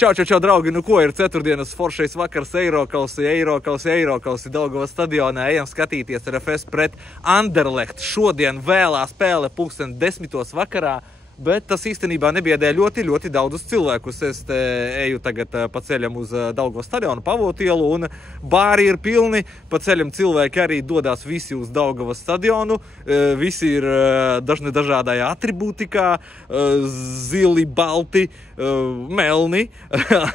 Čau, draugi, nu ko ir ceturtdienas foršais vakars Eirokausi Daugavas stadionā. Ejam skatīties RFS pret Anderlecht. Šodien vēlā spēle 10:10 vakarā, bet tas īstenībā nebiedē ļoti daudzus cilvēkus. Es te eju tagad pa ceļam uz Daugavas stadionu, Pavotu ielu, un bāri ir pilni. Pa ceļam cilvēki arī dodās visi uz Daugavas stadionu. Visi ir dažādajā atribūtikā, zili, balti, melni,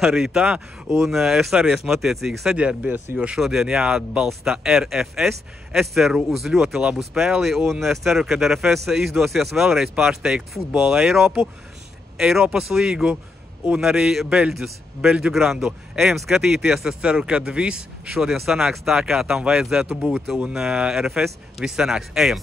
arī tā. Un es arī esmu attiecīgi saģērbies, jo šodien jāatbalsta RFS. Es ceru uz ļoti labu spēli, un es ceru, ka RFS izdosies vēlreiz pārsteigt futbola Eiropu, Eiropas līgu un arī Beļģu grandu. Ejam skatīties, es ceru, ka viss šodien sanāks tā, kā tam vajadzētu būt, un RFS viss sanāks. Ejam!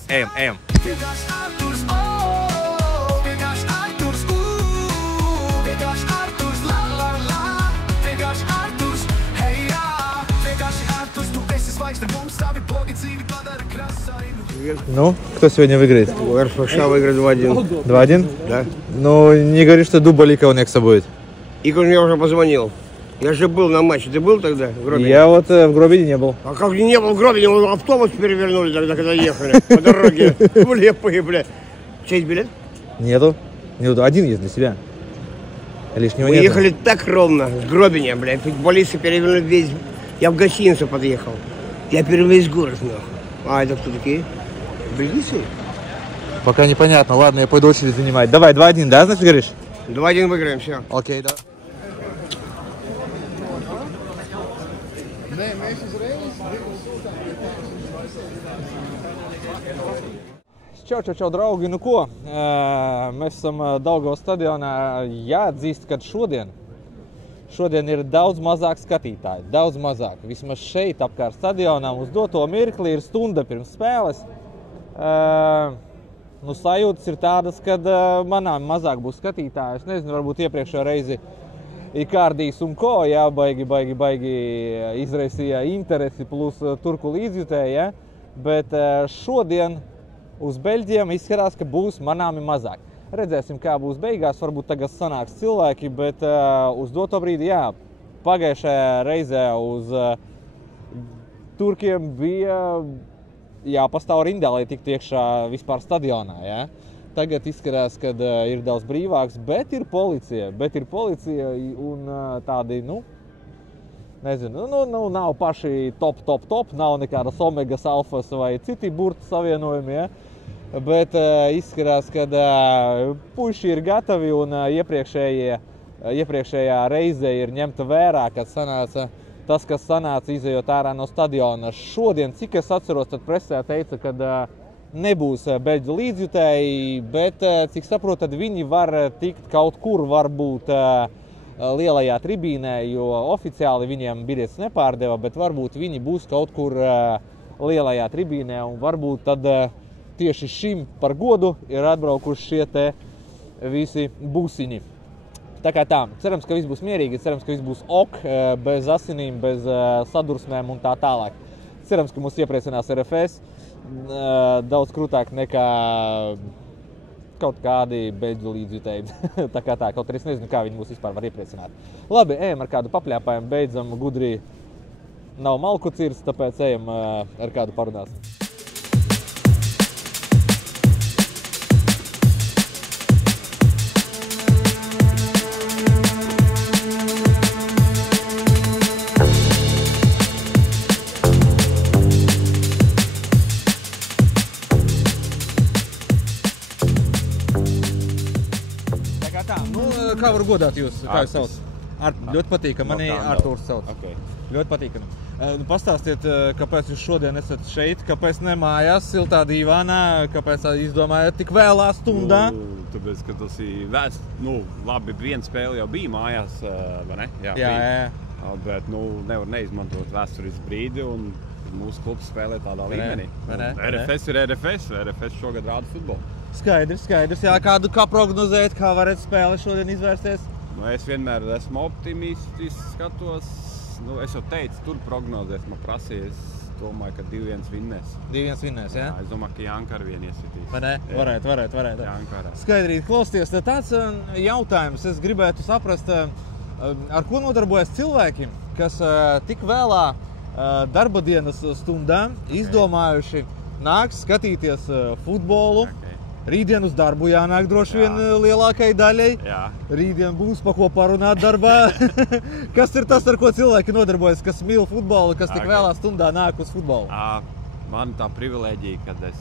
Ну, кто сегодня выиграет? РФШ выиграет 2-1. 2-1? Да. Ну, не говори, что дубль Иконекса будет. Игорь мне уже позвонил. Я же был на матче. Ты был тогда в Гробине? Я вот в Гробине не был. А как не был в Гробине? Автобус перевернули тогда, когда ехали по дороге. Влепые, бля. Чей билет? Нету. Один есть для себя. Лишнего Мы нету. ехали так ровно с Гробине, бля. Футболисты перевернули весь... Я в гостиницу подъехал. Я весь город, нахуй. А это кто такие? Бельгийцы? Пока непонятно. Ладно, я пойду очередь занимать. Давай, 2-1, да, значит, говоришь? 2-1 выиграем, все. Окей, да. Čau, draugi, nu ko? Mēs esam Daugavas stadionā. Jāatzīst, ka šodien ir daudz mazāk skatītāji. Daudz mazāk. Vismaz šeit apkārt stadionā uz doto mirkli ir stunda pirms spēles. Nu, sajūtas ir tādas, kad manām mazāk būs skatītāji. Es nezinu, varbūt iepriekšējā reizi Ikardijs un ko, jā, baigi izraisīja interesi plus turku līdzjutēji, ja? Bet šodien uz Beļģiem izskatās, ka būs manāmi mazāk. Redzēsim, kā būs beigās, varbūt tagad sanāks cilvēki, bet uz doto brīdi, jā, pagājušajā reizē uz turkiem bija jāpastāv rindā, lai tiktu iekšā vispār stadionā, jā. Tagad izskatās, ka ir daudz brīvāks, bet ir policija un tādi, nezinu, nav paši top, nav nekādas omegas, alfas vai citi burtu savienojumi, ja? Bet izskatās, ka puiši ir gatavi un iepriekšējā reize ir ņemta vērā, kad sanāca tas, kas sanāca izejot ārā no stadiona. Šodien, cik es atceros, tad presē teica, ka nebūs beļģu līdzjutēji, bet, cik saprotu, tad viņi var tikt kaut kur, varbūt lielajā tribīnē, jo oficiāli viņiem biļetes nepārdeva, bet varbūt viņi būs kaut kur lielajā tribīnē, un varbūt tad tieši šim par godu ir atbraukuši šie te visi busiņi. Tā kā tā, cerams, ka viss būs mierīgi, cerams, ka viss būs ok, bez asinīm, bez sadursmēm un tā tālāk. Cerams, ka mūs iepriecinās RFS daudz krūtāk nekā kaut kādi beļģu līdzjutēji. Tā kā tā, kaut arī es nezinu, kā viņi mūs vispār var iepriecināt. Labi, ejam ar kādu papļāpājumu, beidzam gudri. Nav malku cirts, tāpēc ejam ar kādu parunāsim. Kā var godāt jūs? Kā jūs sauc? Ļoti patīkami. Mani Artūrs sauc. Okay. Ļoti patīkami. Pastāstiet, kāpēc jūs šodien esat šeit, kāpēc ne mājās, siltā dīvānā, kāpēc izdomājat tik vēlā stundā? Tāpēc, ka tas ir labi, viena spēle jau bija mājās, vai ne? Jā. Bet, nevar neizmantot vēsturisku brīdi, un mūsu klubs spēlē tādā līmenī. RFS ir RFS šogad rāda futbolu. Skaidrs. Jā, kā prognozēt, kā varat spēle šodien izvērsties? Es vienmēr esmu optimists, skatos. Es jau teicu, tur prognozēs, man prasīja, es domāju, ka 2-1 vinnēs. 2-1 vinnēs, jā? Es domāju, ka Janka ar vienu iesitīs. Vai ne? Varētu. Janka ar. Skaidrīt, klausties, tāds jautājums, es gribētu saprast, ar ko nodarbojas cilvēki, kas tik vēlā darba dienas stundām izdomājuši nāks skatīties futbolu? Rītdien uz darbu jānāk droši vien lielākai daļai. Jā. Rītdien būs pa ko parunāt darbā. Kas ir tas, ar ko cilvēki nodarbojas, kas mīl futbolu, kas tik vēlā stundā nāk uz futbolu? Man tā privilēģija, kad es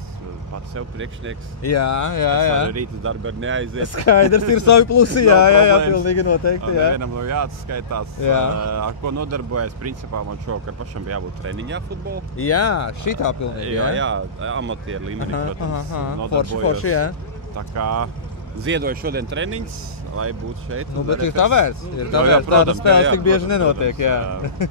pats sev priekšnieks. Jā. Es varu rīt uz darbu ar neaiziet. Skaidrs, ir savi plusi, jā, pilnīgi noteikti, jā. Vienam no jāatskaitās, ar ko nodarbojas. Principā man šovakar pašam bija jābūt treniņā futbolu. Jā, šitā pilnīgi, jā. Amatieru līmenī, protams, nodarbojos. Forši, jā. Tā kā ziedoju šodien treniņus, lai būtu šeit. Bet ir tā vērts. Tādas spēles tik bieži nenotiek, jā.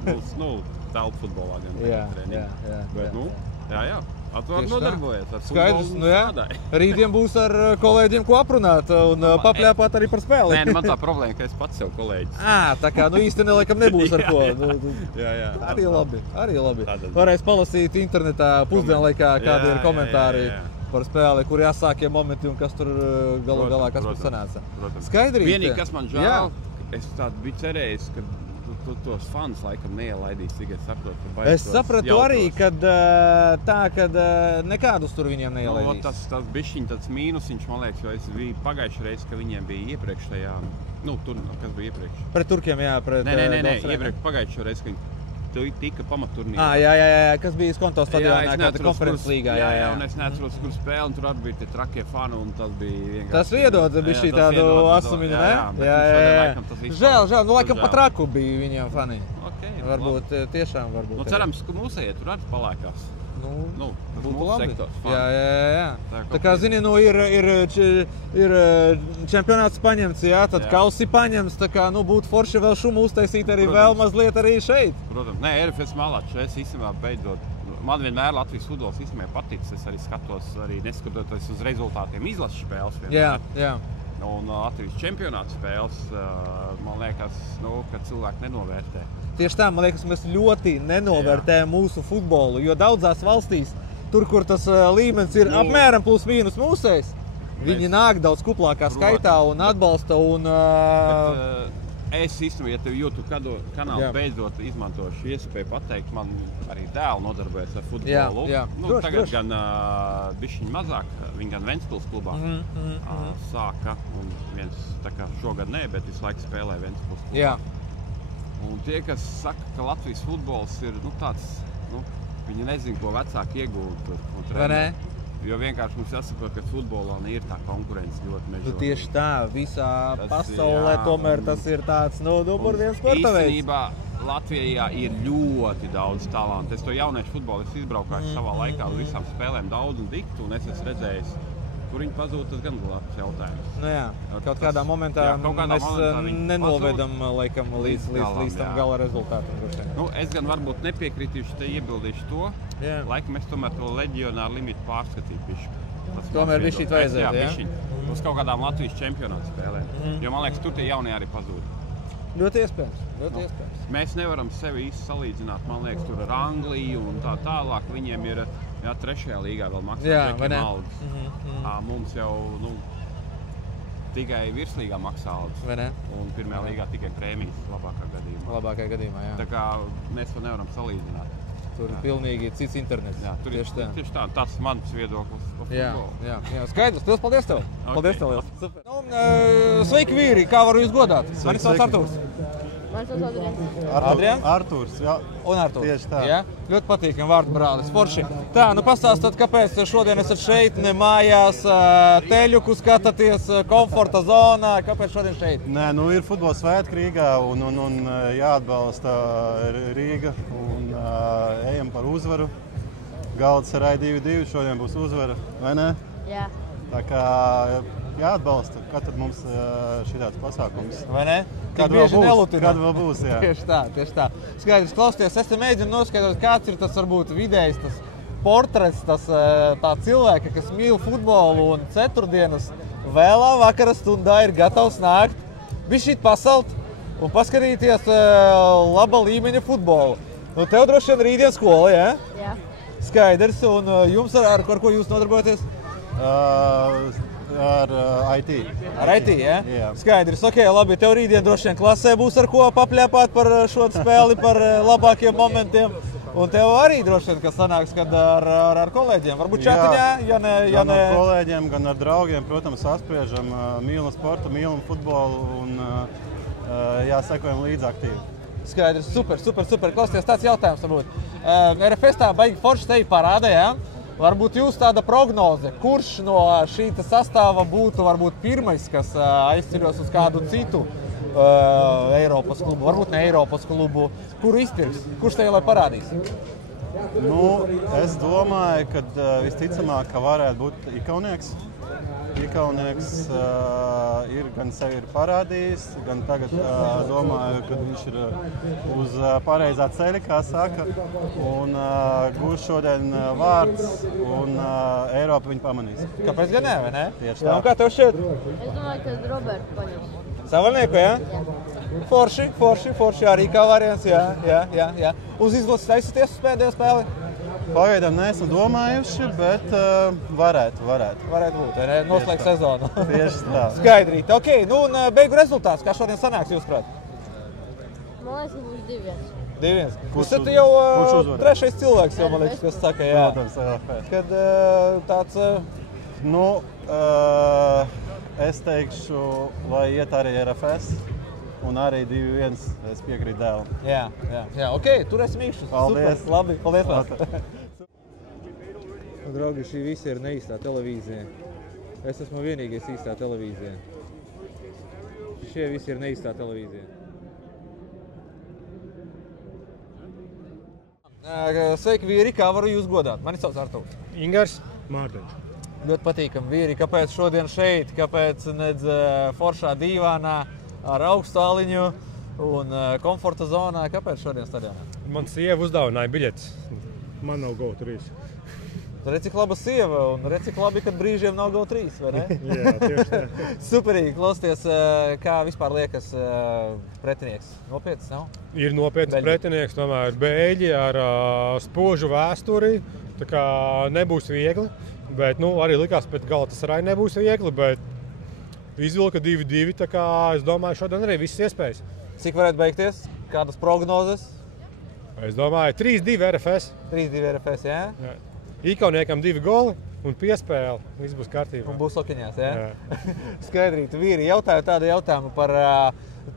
Telpu futbolā gan treniņi. Bet, jā. Atvar nodarbojas ar skaidrs, futbolu strādāju. Rītdien būs ar kolēģiem ko aprunāt un papļāpāt arī par spēli. Nē, man tā problēma, ka es pats sev kolēģis. Tā kā, īstenībā laikam nebūs ar ko. Jā. Arī labi. Varēs palasīt internetā pusdienlaikā, kādi ir komentāri par spēli, kur jāsākie momenti un kas tur galu galā, kas tur sanāca. Skaidrīt. Vienīgi, kas man žēl, es tādu biju cerējis, ka tos fans laikam neielaidīs, cik es saprotu. Es sapratu arī, kad nekādus tur viņiem neielaidīs. Tas bišķiņ tāds mīnusiņš, man liekas, jo es biju pagājuši reizi, ka viņiem bija iepriekš tajā, kas bija iepriekš? Pret Turkiem, jā, pret... Nē, iepriekš pagājuši reizi, ka viņi tika pamaturnīrā. Jā, kas bija Skonto stadionā, kāda konferences līgā. Jā, un es neatceros, kur spēle, un tur arī bija tie trakie fani, un tas bija vienkārši... Tas iedod, bija šī tādu asumiņu, ne? Jā. Žēl, laikam pat traku bija viņiem fani. Varbūt, tiešām varbūt. Cerams, ka mūsējie tur arī palēkās. Būtu labi. Jā. Tā kā, zini, ir čempionāts paņemts, jā, tad kausi paņems, tā kā, būtu forši vēl šumu uztaisīt arī vēl mazliet arī šeit. Protams, RFS malāč, es īstenībā beidzot, man vienmēr Latvijas futbols īstenībā paticis, es arī skatos, neskatoties uz rezultātiem izlases spēles vienmēr. Jā. Un Latvijas čempionāta spēles, man liekas, ka cilvēki nenovērtē. Tieši tā, man liekas, mēs ļoti nenovērtējam mūsu futbolu, jo daudzās valstīs, tur, kur tas līmenis ir apmēram plus mīnus mūsējs, viņi nāk daudz kuplākā skaitā un atbalsta un... Es īstenībā, ja tev YouTube kanāls beidzot izmantošu iespēju pateikt, man arī dēli nodarbojas ar futbolu. Tagad gan bišķiņ mazāk, viņi gan Ventspils klubā sāka, un viens tā kā šogad nē, bet visu laiku spēlē Ventspils klubā. Un tie, kas saka, ka Latvijas futbols ir tāds, viņi nezin, ko vecāki iegūt un trenēt. Jo vienkārši mums jāsaprot, ka futbolā ir tā konkurence ļoti mežoga. Tieši tā, visā pasaulē tomēr tas ir tāds, numur viens sporta veids. Īstenībā Latvijā ir ļoti daudz talantu. Es to jauniešu futbolistu izbraukāju savā laikā uz visām spēlēm daudz un diktu, un es esmu redzējis, kur viņi pazūd, tas gan labs jautājums. Kaut kādā momentā mēs nenovedam laikam līdz tam gala rezultātam. Es gan varbūt nepiekritīšu, te iebildīšu to. Laikam es tomēr to leģionāru limitu pārskatīju. Tomēr bišķīt vajadzētu, jā? Uz kaut kādām Latvijas čempionāta spēlēm. Jo man liekas, tur tie jaunie arī pazūd. Ļoti iespējams. Mēs nevaram sevi īsti salīdzināt, man liekas, tur ar Angliju un tā tālāk. Viņiem ir, trešajā līgā vēl maksā džekiem algas. Mums jau, tikai virslīgā maksā algas. Un pirmajā līgā tikai prēmijas labākā gadījumā. Jā. Tā kā mēs to nevaram salīdzināt. Tur ir pilnīgi cits internets. Tieši tā, tāds mans viedoklis par futbolu. Jā, skaidrs. Paldies tev. Paldies tev liels. Sveiki vīri, kā varu jūs godāt? Mani sauc Artūrs. Mani sauc Adrians. Adrians? Artūrs, jā. Un Artūrs. Tieši tā. Jā? Ļoti patīkami vārdu brālis. Forši. Tā, pastāstat, kāpēc šodien esat šeit, ne mājās, teļuku skatāties, komforta zonā, kāpēc šodien šeit? Nē, ir futbola svētki Rīgā un jāatbalsta Rīga un ejam par uzvaru. Galatasaray 2-2, šodien būs uzvara, vai ne? Jā. Tā kā jāatbalsta, kad tad mums šitāds pasākums. Vai ne? Kad vēl būs, jā. Tieši tā. Skaidrs, klausieties, es te mēģinu noskaidrot, kāds ir tas varbūt vidējs, tas portrets, tā cilvēka, kas mīl futbolu un ceturtdienas vēlā vakara stundā ir gatavs nākt, bišķīt pasalt un paskatīties laba līmeņa futbolu. Tev droši vien rītdien skola, jā? Jā. Skaidrs, un jums ar ko jūs nodarbojaties? ar IT. Ar IT, ja? Jā. Skaidrs, ok, labi, tev rītdien droši vien klasē būs ar ko papļāpāt par šo spēli, par labākiem momentiem. Un tev arī droši vien, ka sanāks, kad ar kolēģiem, varbūt čatiņā, ja ne... Gan ar kolēģiem, gan ar draugiem, protams, apspriežam, mīlam sportu, mīlam futbolu un sekojam līdzi aktīvi. Skaidrs, super. Klausieties, tāds jautājums varbūt. RFS tā baigi forši tevi parāda, ja? Varbūt jūs tāda prognoze, kurš no šī sastāva būtu varbūt pirmais, kas aizceļos uz kādu citu Eiropas klubu, varbūt ne Eiropas klubu, kuru izpirks, kurš tevi lai parādīs? Es domāju, ka visticamāk, ka varētu būt Ikaunieks. Ikaunieks ir gan sevi ir parādījis, gan tagad domāju, ka viņš ir uz pareizā ceļa, kā saka, un gūs šodien vārds, un Eiropa viņu pamanīs. Kāpēc gan ne, vai ne? Tieši tā. Un kā tev šķiet? Es domāju, ka Roberts paņems. Savalnieku, ja? Forši, arī kā variants, jā. Uz izlases taisaties uz pēdējo spēli? Pagaidām neesam domājuši, bet varētu būt. Vai ne? Noslēgt sezonu. Tieši tā. Skaidrīt. Ok, un beigu rezultāts, kā šodien sanāks, jūs prāt? Man liekas, ka būs 2-1. 2-1. Kurš Jūs jau uzvarēs? trešais cilvēks, jau man liekas, kas saka, jā. Protams, Kad tāds... Es teikšu, lai iet arī RFS un arī 2-1. Es piekrītu dēlam. Jā, ok, turēsim īkšus. Paldies. Super, labi, paldies. Draugi, šī visa ir neīstā televīzija. Es esmu vienīgais īstā televīzija. Šie visi ir neīstā televīzija. Sveiki, vīri, kā varu jūs godāt? Mani sauc Artūrs. Ingars Mārtiņš. Ļoti patīkam, vīri, kāpēc šodien šeit, kāpēc nedz foršā dīvānā ar augstu aliņu un komforta zonā, kāpēc šodien stadionā? Man sieva uzdāvināja biļetes. Man nav GO3. Redz, cik laba sieva un redz, cik labi, kad brīžiem nav GO3, vai ne? Jā, tieši tā. Superīgi, klausieties, kā vispār liekas pretinieks? Nopietns, nav? Ir nopietns pretinieks, tomēr Beļģi ar spožu vēsturi, tā kā nebūs viegli. Bet arī likās, pēc gala tas arī nebūs viegli, bet izvilka 2-2, tā kā es domāju, šodien arī visas iespējas. Cik varētu beigties? Kādas prognozes? Es domāju, 3-2 RFS. 3-2 RFS, jā? Jā. Ikauniekam 2 goli un piespēle. Viss būs kārtībā. Un būs okiņās, jā? Jā. Skaidrīt, vīri, jautāju tādu jautājumu par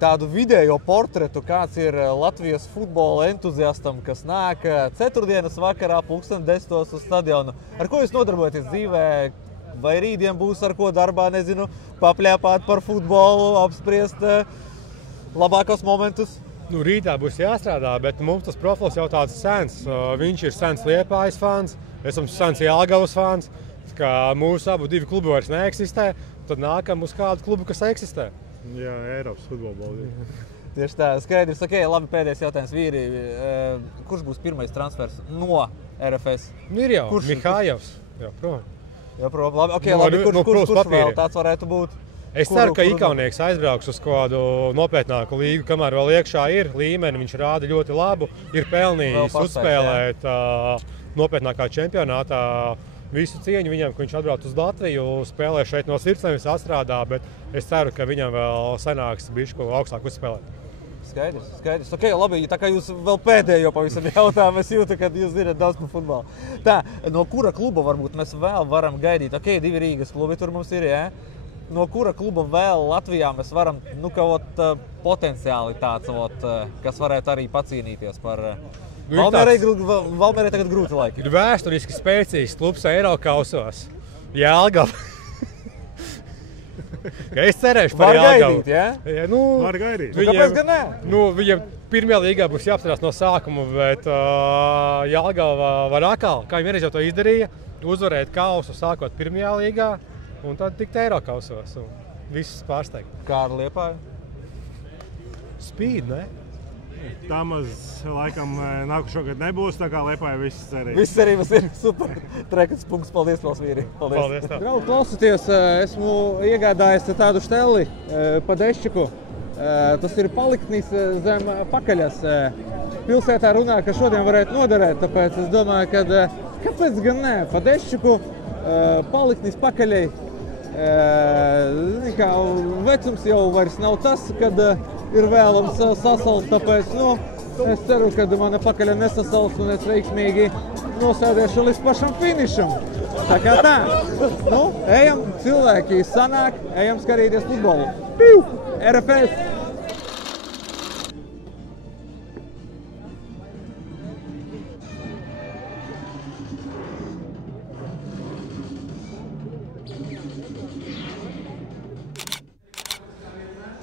tādu vidējo portretu, kāds ir Latvijas futbola entuziastam, kas nāk ceturtdienas vakarā 10:00 uz stadionu. Ar ko jūs nodarbojaties dzīvē? Vai rītdien būs ar ko darbā, nezinu, papļāpāt par futbolu, apspriest labākos momentus? Rītā būs jāstrādā, bet mums tas profils jau tāds sens. Viņš ir sens Liepājas fans, esam sens Jelgavas fans. Kā mūsu abu divi klubi vairs neeksistē, tad nākam uz kādu klubu, kas eksistē. Jā, Eiropas futbola balva. Tieši tā, skaidrs. Ok, labi, pēdējais jautājums, vīri. Kurš būs pirmais transfers no RFS? Ir jau, Mihājevs. Jā, prom. Jā, prom. Labi, ok, labi, kurš vēl tāds varētu būt? Es ceru, ka Ikaunieks aizbrauks uz kādu nopietnāku līgu, kamēr vēl iekšā ir līmeni. Viņš rāda ļoti labu, ir pelnījis uzspēlēt nopietnākā čempionātā. Visu cieņu viņam, ka viņš atbrauc uz Latviju, spēlē šeit no sirds, nevis atstrādā, bet es ceru, ka viņam vēl sanāks bišķi augstāk uzspēlēt. Skaidrs. Ok, labi, tā kā jūs vēl pēdējo pavisam jautājumu, es jūtu, ka jūs zināt daudz par futbolu. Tā, no kura kluba varbūt mēs vēl varam gaidīt? Ok, 2 Rīgas klubi tur mums ir, jā? No kura kluba vēl Latvijā mēs varam, potenciāli tāds, kas varētu arī pacīnīties par... Valmierē tagad grūti laiki. Ir vēsturiski spēcīgs klubs Eirokausos. Jelgava. Es cerēšu par Jelgavu. Var gaidīt, jā? Var gaidīt. Kāpēc gan ne? Viņam pirmajā līgā būs jāapstrās no sākuma, bet Jelgava var atkal, kā viņi vienreiz jau to izdarīja, uzvarēt kausu sākot pirmajā līgā un tad tikt Eirokausos. Visus pārsteigt. Kā ar Liepāju? Spīd, ne? Tā maz laikam nākušo gadu nebūs, tā kā Liepāja visas cerības. Visas cerības ir super. Trekas punkts. Paldies, vīri. Paldies. Draugi, klausoties, esmu iegādājies tādu šteli Padešķiku. Tas ir paliktnis zem pakaļas. Pilsētā runā, ka šodien varētu noderēt, tāpēc es domāju, ka kāpēc gan ne? Padešķiku paliktnis pakaļai Kā, vecums jau vairs nav tas, kad ir vēlams sasalt, tāpēc, es ceru, ka mana pakaļa nesasals un es veiksmīgi nosēdēšu līdz pašam finišam. Tā kā tā. Ejam, cilvēki sanāk, ejam skatīties futbolu. RFS!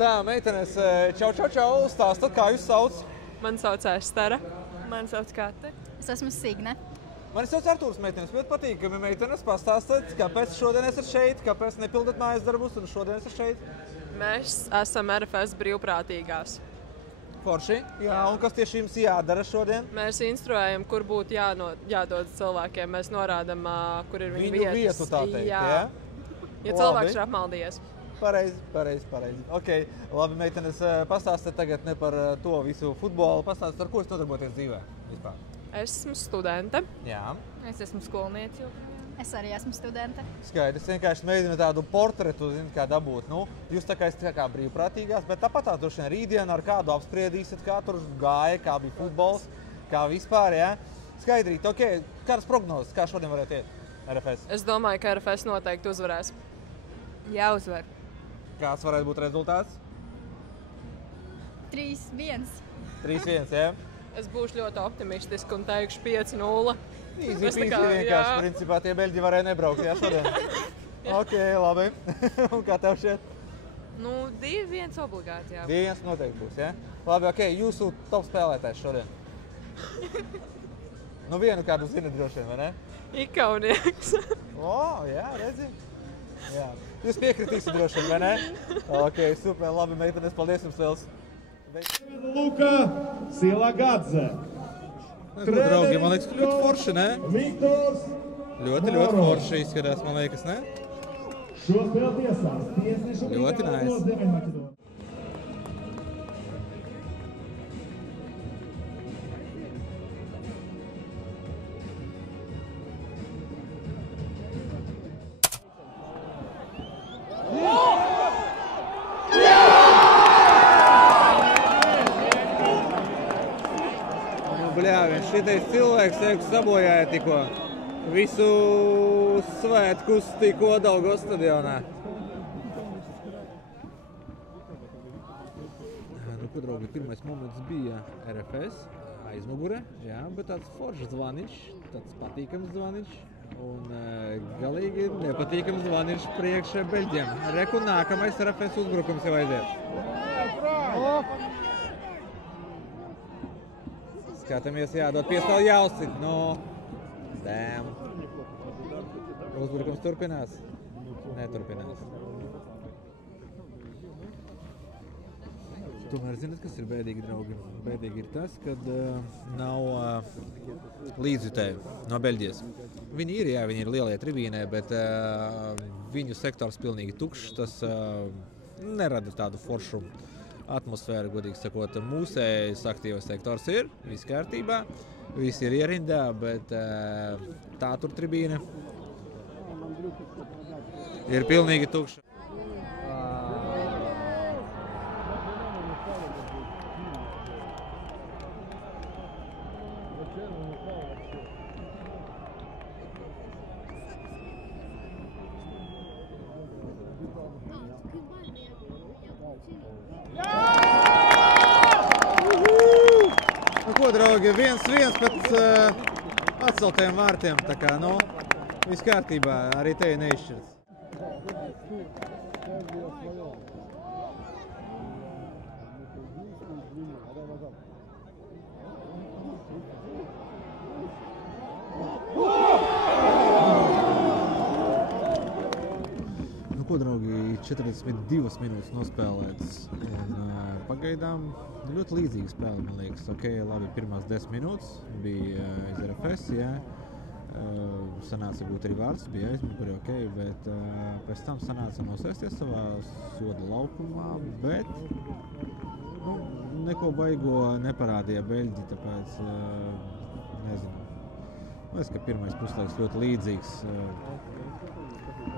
Tā, meitenes, čau, stāstat, kā jūs sauc? Mani sauc Estera. Mani sauc Kate. Es esmu Signe. Mani sauc Artūrs, meitenes, bet patīkami meitenes, pastāstat, kāpēc šodien esat šeit, kāpēc nepildat mājas darbus un šodien esat šeit? Mēs esam RFS brīvprātīgās. Forši, jā, un kas tieši jums jādara šodien? Mēs instruējam, kur būtu jādod cilvēkiem, mēs norādam, kur ir viņu vietas. Vietu tā teikt, jā? Ja cilvēks ir apmaldījies. Pareizi. Ok, labi, meitenes, pastāstiet tagad ne par to visu futbolu, pastāstiet, ar ko jūs nodarboties dzīvē vispār? Es esmu studente. Jā. Es esmu skolniece. Es arī esmu studente. Skaidrs, vienkārši mēģinu tādu portretu, kā dabūt. Jūs tā kā esat kā brīvprātīgās, bet tāpat droši vien rītdien ar kādu apspriedīsiet, kā tur gāja, kā bija futbols, kā vispār, jā? Skaidrīt, ok, kādas prognozes, kā šodien varētu iet RFS? Es domāju, ka RFS noteikti uzvarēs. Jāuzvar. Kāds varētu būt rezultāts? 3-1. 3-1, jā? Es būšu ļoti optimistiski un teikšu 5-0. Īsi vienkārši, principā tie beļģi varēja nebraukt, jā, šodien? Ok, labi. Un kā tev šķiet? 2-1 obligāti, jā. 2-1 noteikti būs, jā? Labi, ok, jūsu top spēlētājs šodien? Vienu kādu zinat droši vien, vai ne? Ikaunieks. Jā, redzi? Jā. Jūs piekritīsiet droši vien, vai ne? Ok, super, labi, meitenes, paldies jums liels. Luka Silagadze. Draugi, man liekas, ļoti forši, ne? Viktors Ļoti forši izskatās, man liekas, ne? Šo spēli tiesās. Ļoti nice. Šitais cilvēks, sabojāja tikko visu svētkus tikko Daugavas stadionā. Ko, draugi, pirmais moments bija RFS aizmugure, jā, bet tāds foršs zvaniņš, tāds patīkams zvaniņš un galīgi nepatīkams zvaniņš priekš beļģiem. Reku nākamais RFS uzbrukums jau aiziet. Skatāmies, jādod piespēli jāuzcīt. Damn. Uzbrukums turpinās? Neturpinās. Tomēr zināt, kas ir bēdīgi, draugi? Bēdīgi ir tas, kad nav līdzjutēju no Beļģijas. Viņi ir, jā, viņi ir lielie tribīnē, bet viņu sektors pilnīgi tukšs. Tas nerada tādu foršu atmosfēru, godīgi sakot. Mūsējais aktīvais sektors ir, viss kārtībā, visi ir ierindā, bet tā tur tribīne ir pilnīgi tukša. Draugi, 1-1 pēc atceltajiem vārtiem, tā kā, viss kārtībā, arī tevi neizšķirts. Ko, draugi, 42 minūtes nospēlētas un pagaidām ļoti līdzīga spēle, man liekas. Ok, labi, pirmās 10 minūtes bija iz RFS, jā. Sanāca gūt arī vārds, bija aizmuguri, ok, bet pēc tam sanāca nosēsties savā soda laukumā, bet neko baigo neparādīja beļģi, tāpēc nezinu. Man liekas, ka pirmais puslaiks ļoti līdzīgs.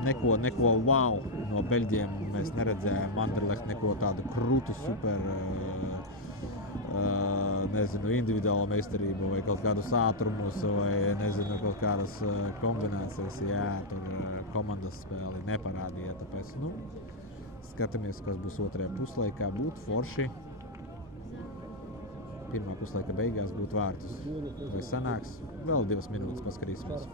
neko wow no Beļģiem mēs neredzējām. Anderlecht neko tādu krūtu, super, nezinu, individuālo meistarību vai kaut kādus ātrumus vai, nezinu, kaut kādas kombinācijas. Jā, tur komandas spēli neparādīja, tāpēc, skatāmies, kas būs otrajā puslaikā. Būtu forši. Pirmā puslaika beigās būtu vārtus. Vai sanāks? Vēl 2 minūtes paskatīsimies.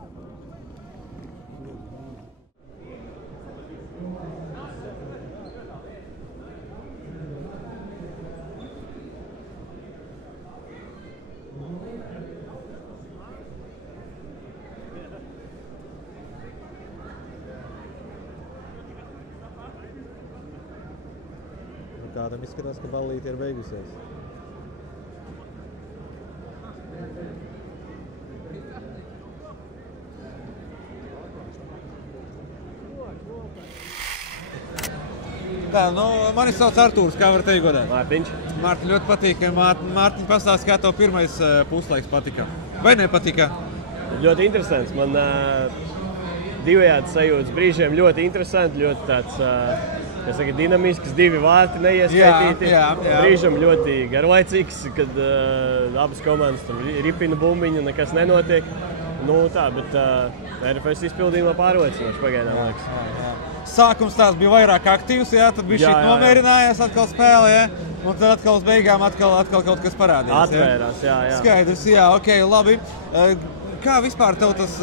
Kādam izskatās, ka ballīte ir beigusies. Tā, mani sauc Artūrs, kā var teikt godāt? Mārtiņš. Mārtiņ, ļoti patīk. Mārtiņ, pastāst, kā tev pirmais puslaiks patika? Vai nepatika? Ļoti interesants. Man divējādi sajūtas brīžiem ļoti interesanti, ļoti tāds, dinamisks, 2 vārti neieskaitīti. Jā. Brīžam ļoti garlaicīgs, kad abas komandas tam ripina bumbiņu, nekas nenotiek. Bet RFS izpildījumā pārliecinoši pagaidām liekas. Sākums tās bija vairāk aktīvs, tad bija šī nomierinājās atkal spēle, un tad atkal uz beigām atkal kaut kas parādījās. Atvērās, jā. Skaidrs, ok, labi. Kā vispār tev tas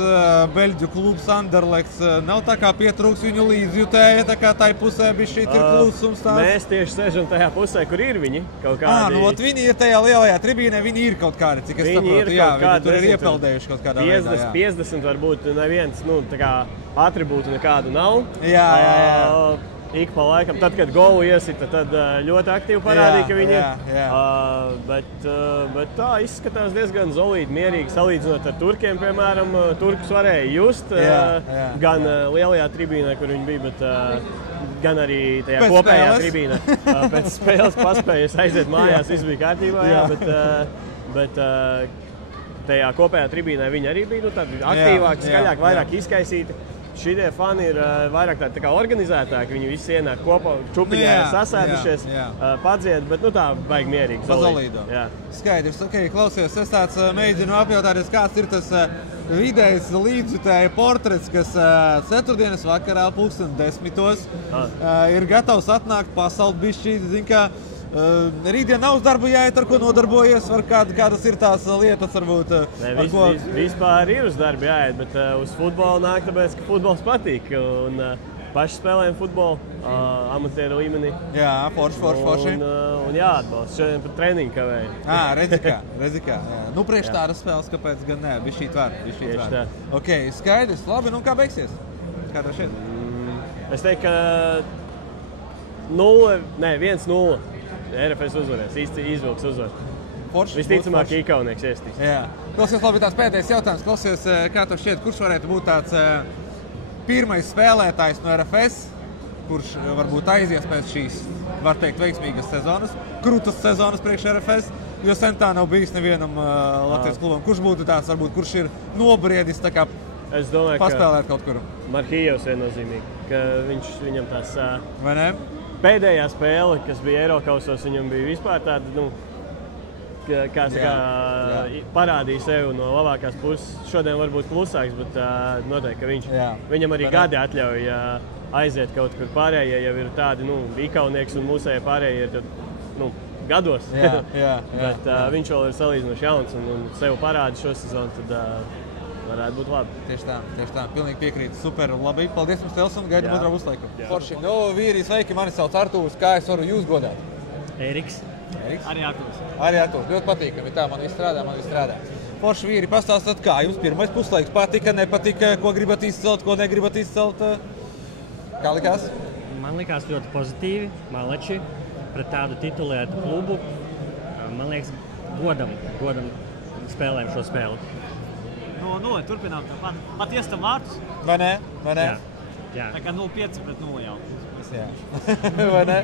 Beļģu klubs Anderlechts nav tā kā pietrūks viņu līdzjutēja, tā kā tai pusē bija šī klusums tās? Mēs tieši sēžam tajā pusē, kur ir viņi kaut kādi. Viņi ir tajā lielajā tribīnē, viņi ir kaut kādi, cik es saprotu, viņi tur ir iepeldējuši kaut kādā veidā. 50 varbūt neviens, tā kā atribūtu nekādu nav. Jā. Ik pa laikam, tad, kad golu iesita, tad ļoti aktīvi parādīja, ka viņi ir. Bet tā izskatās diezgan zolīti, mierīgi salīdzinot ar turkiem, piemēram. Turkus varēja just gan lielajā tribīnē, kur viņi bija, bet gan arī tajā kopējā tribīnē. Pēc spēles paspējas aiziet mājās, viss bija kārtībā, bet tajā kopējā tribīnē viņi arī bija aktīvāki, skaļāki, vairāk izkaisīti. Šitie fani ir vairāk tādi kā organizētāki, viņi visi ienāk kopā, čupiņā sasēdušies, padzied, bet tā vajag mierīgi, zolīdo. Skaidrs, ok, klausies, es tāds mēģinu apjautāties, kāds ir tas vidējs līdzjutēja portrets, kas ceturtdienas vakarā 10:00 ir gatavs atnākt pasauli bišķī, zin kā, rītdien nav uz darbu jāiet, ar ko nodarbojies, kādas ir tās lietas, varbūt? Vispār ir uz darbu jāiet, bet uz futbolu nāk, tāpēc, ka futbols patīk. Un paši spēlējam futbolu amatieru līmenī. Jā, forši. Un jāatbalsta. Šodien pat treniņu kavēju. Redzi kā. Priekš tādas spēles, kāpēc gan nē, bišķīt var. Ok, skaidrs. Labi, kā beigsies? Kā tev šeit? Es teiktu, ka 1-0. RFS uzvarēs, izvilks uzvaru. Visticamāk, Ikaunieks iestīs. Klausies, labi, tās pēdējais jautājums. Klausies, kā tev šķiet, kurš varētu būt tāds pirmais spēlētājs no RFS, kurš varbūt aizies pēc šīs, var teikt, veiksmīgas sezonas, krūtas sezonas priekš RFS, jo sen tā nav bijis nevienam Latvijas klubam. Kurš būtu tāds, varbūt, kurš ir nobriedis tā kā paspēlēt kaut kur? Marhijevs viennozīmīgi, ka viņam tās... Vai ne? Pēdējā spēle, kas bija Eirokausos, viņam bija vispār tāda, parādīja sevi no labākās puses. Šodien varbūt klusāks, bet noteikti, ka viņam arī gadi atļauj aiziet kaut kur. Pārējie jau ir tādi, Ikaunieks un mūsējie pārējie ir gados. Bet viņš vēl ir salīdzinoši jauns un sev parāda šo sezonu, tad varētu būt labi. Tieši tā. Pilnīgi piekrītu. Super, labi. Paldies jums, Tels, un gaidām otrā puslaiku. Forši. Vīri, sveiki, mani sauc Artūrs. Kā es varu jūs godāt? Eriks. Arī Artūrs. Ļoti patīkami. Tā, man viss strādā. Forši, vīri, pastāstot, kā jums pirmais puslaiks patika, nepatika, ko gribat izcelt, ko negribat izcelt? Kā likās? Man likās ļoti pozitīvi. Maleči pret tādu titulētu klubu. Man liekas, godam spēlējam šo spēli. Turpinām pat iestam vārtus. Vai ne? Jā. Tā kā 0-5 pret 0 jau. Vai ne?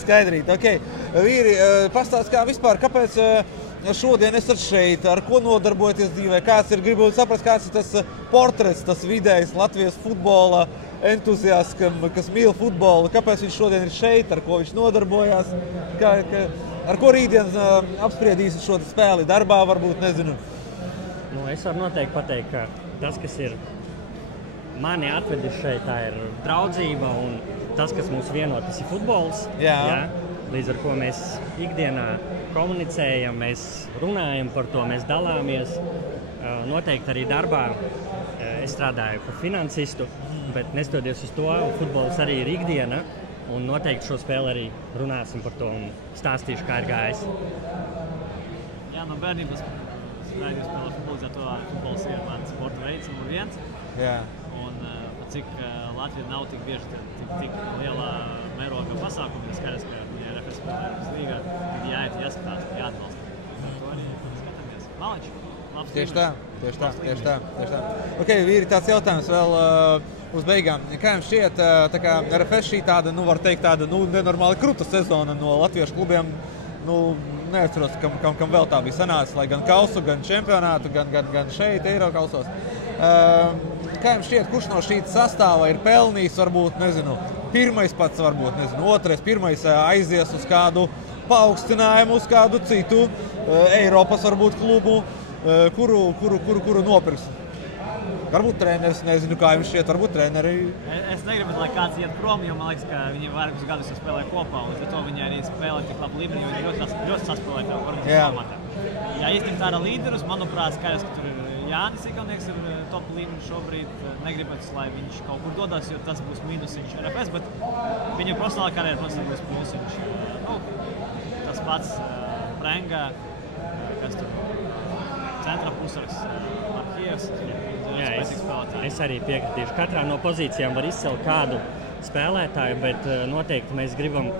Skaidrīt. Ok. Vīri, pastāst, kāpēc šodien esat šeit, ar ko nodarbojaties dzīvē? Gribu saprast, kāds ir tas portrets, tas vidējs Latvijas futbola entuziasts, kas mīl futbolu. Kāpēc viņš šodien ir šeit, ar ko viņš nodarbojās? Ar ko rītdien apspriedīsi šo spēli darbā, varbūt, nezinu? Nu, es varu noteikti pateikt, ka tas, kas ir mani atvedis šeit, tā ir draudzība un tas, kas mūs vieno, tas ir futbols. Jā. Līdz ar ko mēs ikdienā komunicējam, mēs runājam par to, mēs dalāmies. Noteikti arī darbā es strādāju par finansistu, bet neskatoties uz to, futbols arī ir ikdiena. Un noteikti šo spēli arī runāsim par to un stāstīšu, kā ir gājis. Jā, no bērnības raidījums spēlē futbolizēto. Futbols ir mans sporta veids numur 1. Jā. Un cik Latvija nav tik bieži tik lielā mēroga pasākuma, ir skaidrs, ka ja RFS spēlē līgā, tad jāiet, jāskatās, jāatbalsta. Par to arī skatāmies. Maliči, labs Tieši tā. Ok, vīri, tāds jautājums vēl uz beigām. Kā jums šķiet, tā kā RFS šī tāda, var teikt, tāda nenormāli kruta sezona no latviešu klubiem, neatceros, kam vēl tā bija sanācis, lai gan kausu, gan čempionātu, gan šeit, Eirokausos. Kā jums šķiet, kurš no šī sastāva ir pelnījis, varbūt, nezinu, pirmais pats, varbūt, nezinu, otrais, pirmais aizies uz kādu paaugstinājumu, uz kādu citu Eiropas, varbūt, klubu, kuru nopirks? Varbūt treneris, nezinu, kā jums šķiet, varbūt treneri. Es negribu, lai kāds iet prom, jo man liekas, ka viņi vairākus gadus spēlē kopā, un to viņi arī spēlē tik labu līmeni, jo viņi ļoti saspēlē komandā. Ja iztikt ārā līderus, manuprāt, skaidrs, ka tur ir Jānis Igaunieks ir top līmeni šobrīd. Negribētu, lai viņš kaut kur dodas, jo tas būs mīnusiņš RFS, bet viņa profesionālā karjera, protams, būs plusiņš. Tas pats Brenga, kas tur centra pusargs, Markievs. Es arī piekritīšu. Katrā no pozīcijām var izcelt kādu spēlētāju, bet noteikti mēs gribam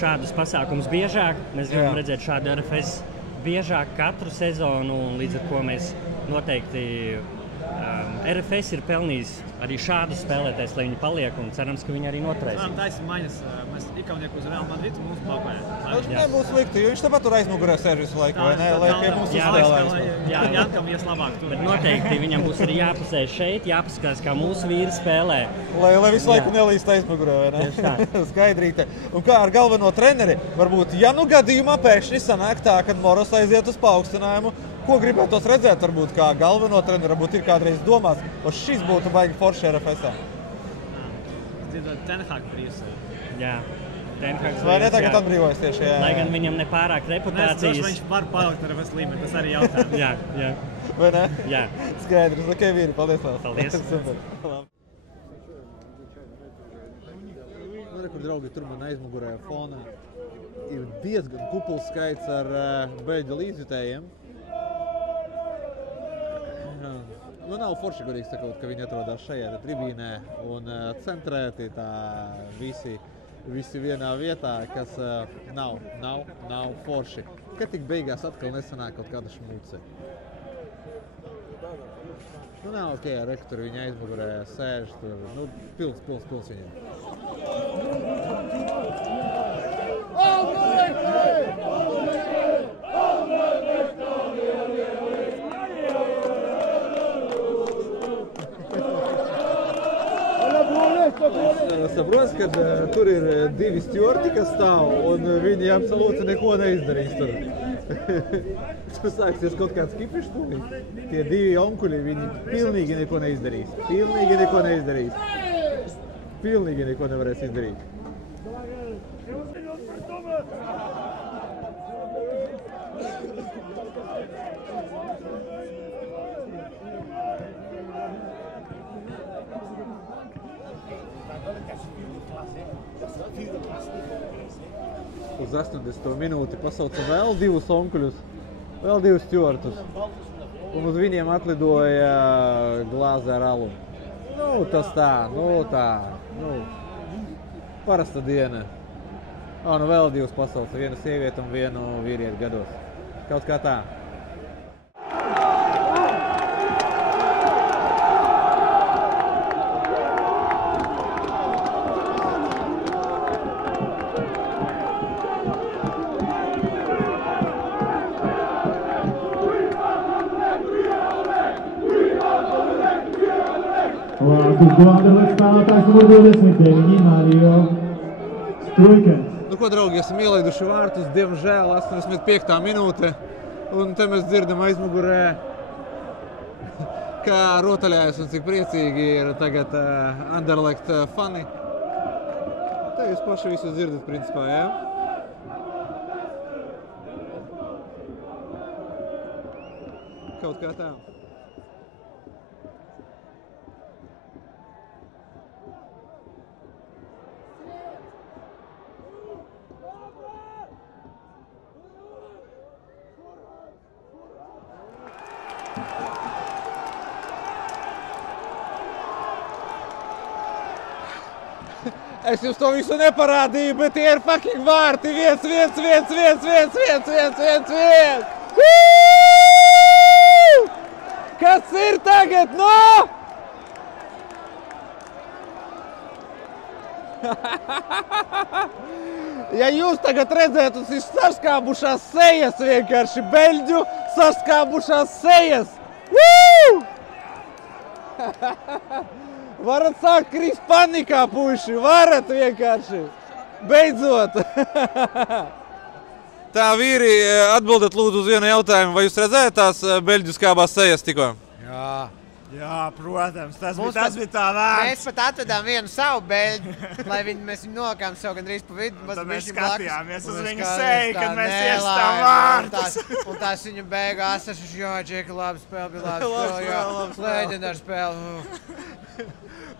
šādus pasākumus biežāk. Mēs gribam redzēt šādu RFS biežāk katru sezonu, un līdz ar ko mēs noteikti RFS ir pelnījis arī šādus spēlētājus, lai viņi paliek, un cerams, ka viņi arī noturēs. Taisam maiņas. Mēs Ikaunieku uz Real Madrid un mums blokē. Tas nebūs slikti, jo viņš tāpat tur aizmugurē sēž visu laiku, vai ne? Lai pie mums uzspēlēs. Jankam ies labāk tur. Bet noteikti viņam būs arī jāpasēž šeit, jāpaskatās, kā mūsu vīri spēlē. Lai visu laiku nelīst aizmugurē, vai ne? Tieši tā. Skaidrīte. Un kā ar galveno treneri, varbūt, ja gadījumā pēkšņi sanāk tā, kad Moros aiziet uz paaugstinājumu, ko gribētos redzēt, varbūt, kā galveno treneri, varbūt ir kādreiz domās, vai šis būtu baigi forši RFS-ā? Ten Hag brīvs. Jā. Ten Hags vai ne tagad atbrīvojas tieši, jā. Lai gan viņam nepārāk reputācijas. Viņš var palikt RFS līmeni, tas arī jautājums. Jā. Vai ne? Jā. Skaidrs. Ok, vīri, paldies vēl. Paldies. Super. Kur, draugi, tur man aizmugurē fonā ir diezgan kupls skaits ar beļģu līdzjutējiem. Nav forši, godīgi sakot, ka viņi atrodas šajā tribīnē un centrēti tā visi vienā vietā, kas nav forši. Kad tik beigās atkal nesanāk kaut kāda šmuce. Nav ok, ar rektoru viņi aizmugurē sēž tur, pilns viņiem. Es saprotu, ka tur ir divi stjorti, kas stāv, un viņi absolūti neko neizdarīs tur. Tur sāksies kaut kāds kipišs tūlīt. Tie divi onkuļi, viņi pilnīgi neko neizdarīs. Pilnīgi neko nevarēs izdarīt. Uz 80. minūti pasauca vēl divus onkuļus, vēl divus stjortus. Un uz viņiem atlidoja glāze ar alu. Tas tā. Parasta diena. Vēl divus pasauca, vienu sievieti un vienu vīrieti gados. Kaut kā tā. Vārtus do Anderlecht spēlētājs numur 29 Mario Strujkens. Nu ko, draugi, esam ielaiduši vārtus, diemžēl 85. minūte, un te mēs dzirdam aizmugurē, kā rotaļājas un cik priecīgi ir tagad Anderlecht fani. Te jūs paši visu dzirdat, principā, jā? Kaut kā tā. Es jums to visu neparādīju, bet tie ir fucking vārti. 1! Kas ir tagad, no? Ja jūs tagad redzētu šīs saskābušās sejas vienkārši, beļģu saskābušās sejas. Varat sākt krist panikā, puiši, varat vienkārši. Beidzot. Tā, vīri, atbildat lūdzu uz vienu jautājumu. Vai jūs redzējāt tās beļģu skābās sejas tikko? Jā, protams, tas bija tā vērts. Mēs pat atvedām vienu savu beļģu, lai mēs viņu nolikām sev gandrīz pa vidu. Tad mēs skatījāmies uz viņu seju, kad mēs iestām vārtus. Un tās viņu beigās, jā, Džeki, labi spēle, bija labi spēle, jā, leģendāra spēle.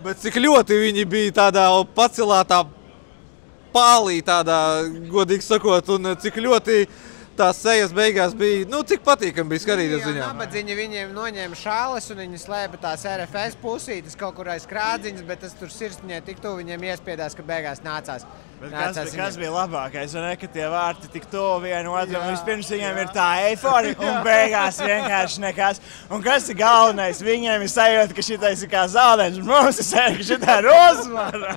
Bet cik ļoti viņi bija tādā pacelātā pālī, tādā, godīgi sakot, un cik ļoti tās sejas beigās bija, nu, cik patīkami bija skatīties viņām. Nabadzīņi viņiem noņēma šāles un viņi slēpa tās RFS pusītes kaut kur aiz krādziņas, bet tas tur sirsniņai tik tuvu viņiem iespiedās, ka beigās nācās. Bet kas bija labākais, un ka tie vārti tik tuvu vienu otru, un vispirms viņiem ir tā eiforija, un beigās vienkārši nekas. Un kas ir galvenais? Viņiem ir sajūta, ka šitais ir kā zaudējums, un mums ir sajūta, ka šitā ir uzvara.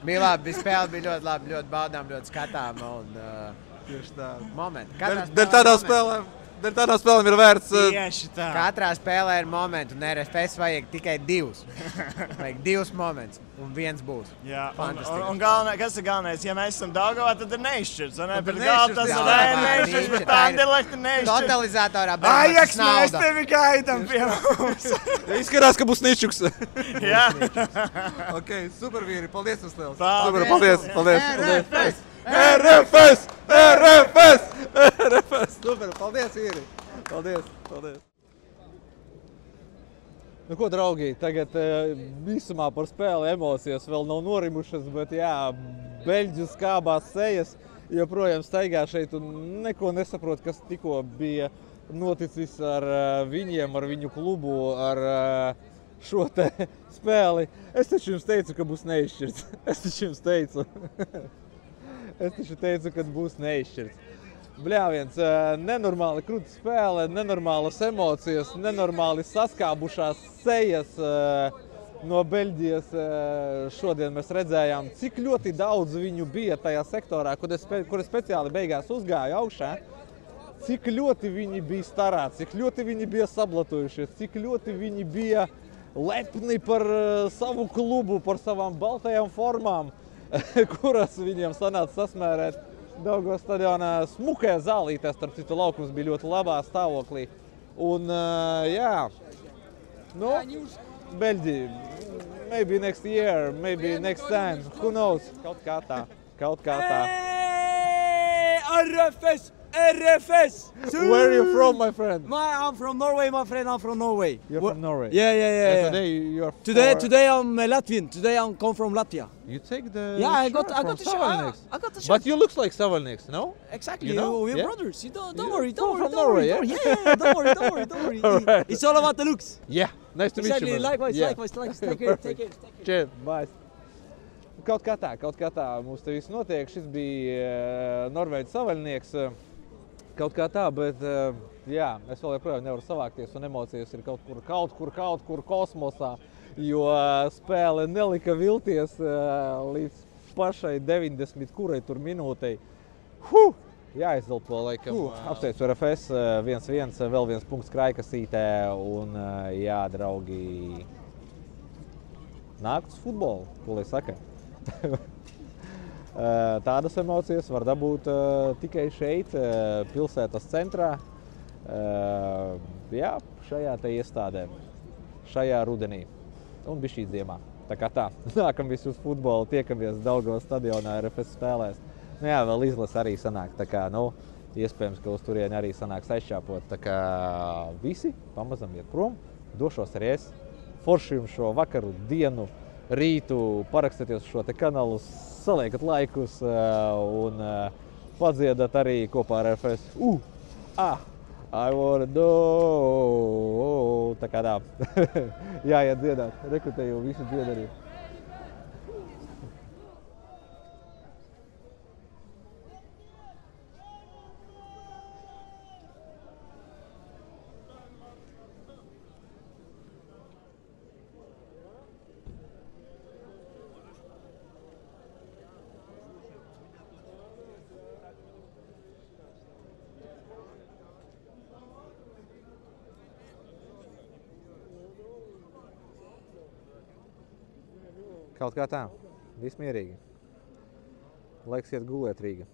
Bija labi, spēle bija ļoti labi, ļoti baudām, ļoti skatāma, un tieši tā. Momenti. Dēļ tādām spēlēm ir vērts. Tieši tā. Katrā spēlē ir momenti, un RFS vajag tikai 2. Vajag 2 momentus, un 1 būs. Jā, un kas ir galvenais? Ja mēs esam Daugavā, tad ir neizšķirts. Tas ir neizšķirts, bet Anderlecht ir neizšķirts. Totalizatorā Ajaks, mēs tevi gaidām pie mums. Izskatās, ka būs ničuks. Jā. Ok, super vīri, paldies jums liels. Paldies. RFS! RFS! RFS! Super, paldies, vīri! Paldies! Nu ko, draugi, tagad visumā par spēli emocijas vēl nav norimušas, bet jā, beļģu skābās sejas joprojām staigā šeit un neko nesaprot, kas tikko bija noticis ar viņiem, ar viņu klubu, ar šo te spēli. Es taču jums teicu, ka būs neizšķirts. Es taču teicu, ka būs neizšķirts. Bļāviens, nenormāli krūta spēle, nenormālas emocijas, nenormāli saskābušās sejas no Beļģijas. Šodien mēs redzējām, cik ļoti daudz viņu bija tajā sektorā, kur es speciāli beigās uzgāju augšā. Cik ļoti viņi bija starāti, cik ļoti viņi bija sablatojušies, cik ļoti viņi bija lepni par savu klubu, par savām baltajām formām, kuras viņiem sanāca sasmērēt Daugavas stadionā smukajā zālītē. Starp citu, laukums bija ļoti labā stāvoklī. Un, jā, nu, Beļģija, maybe next year, maybe next time, who knows? Kaut kā tā. RFS! RFS! Where are you from, my friend? I'm from Norway, my friend. I'm from Norway. You're from Norway? Yeah. Today you're Today I'm Latvian. Today I come from Latvia. You take the I got shirt the from Savalnieks. I got the shirt. But you look like Savalnieks, no? Exactly. You know? We're Yeah? brothers. You don't You worry. come from Don't Norway, worry. yeah? Yeah. Don't worry. All right. It's all about the looks. Yeah, nice to meet you. Exactly. Man. Likewise. Yeah. Take care. Cheers, bye. Kaut kā tā mums te viss notiek. Šis bija Norvēģis Savalnieks. Kaut kā tā, bet jā, es vēl joprojām nevaru savākties un emocijas ir kaut kur kosmosā, jo spēle nelika vilties līdz pašai 90 kurai tur minūtei. Jāizdelpo laikam. Apsveicu RFS 1-1, vēl viens punkts Kraikasītē un jā, draugi, nākt uz futbolu, ko lai saka. Tādas emocijas var dabūt tikai šeit, pilsētas centrā, jā, šajā te iestādē, šajā rudenī un bišķī ziemā. Tā kā tā, nākam visi uz futbolu, tiekamies Daugavas stadionā RFS spēlēs. Nu jā, vēl izlase arī sanāk, tā kā, nu, iespējams, ka uz turieni arī sanāks aizšķāpot. Tā kā visi pamazam iet prom, došos arī es. Forši jums šo vakaru, dienu, rītu, parakstieties uz šo te kanālu, saliekat laikus un padziedat arī kopā ar RFS. I wanna know. Tā kā tā. Jāiet dziedāt. Rekrutēju visu dzied arī. Kaut kā tā, viss mierīgi. Laiks iet gulēt Rīga.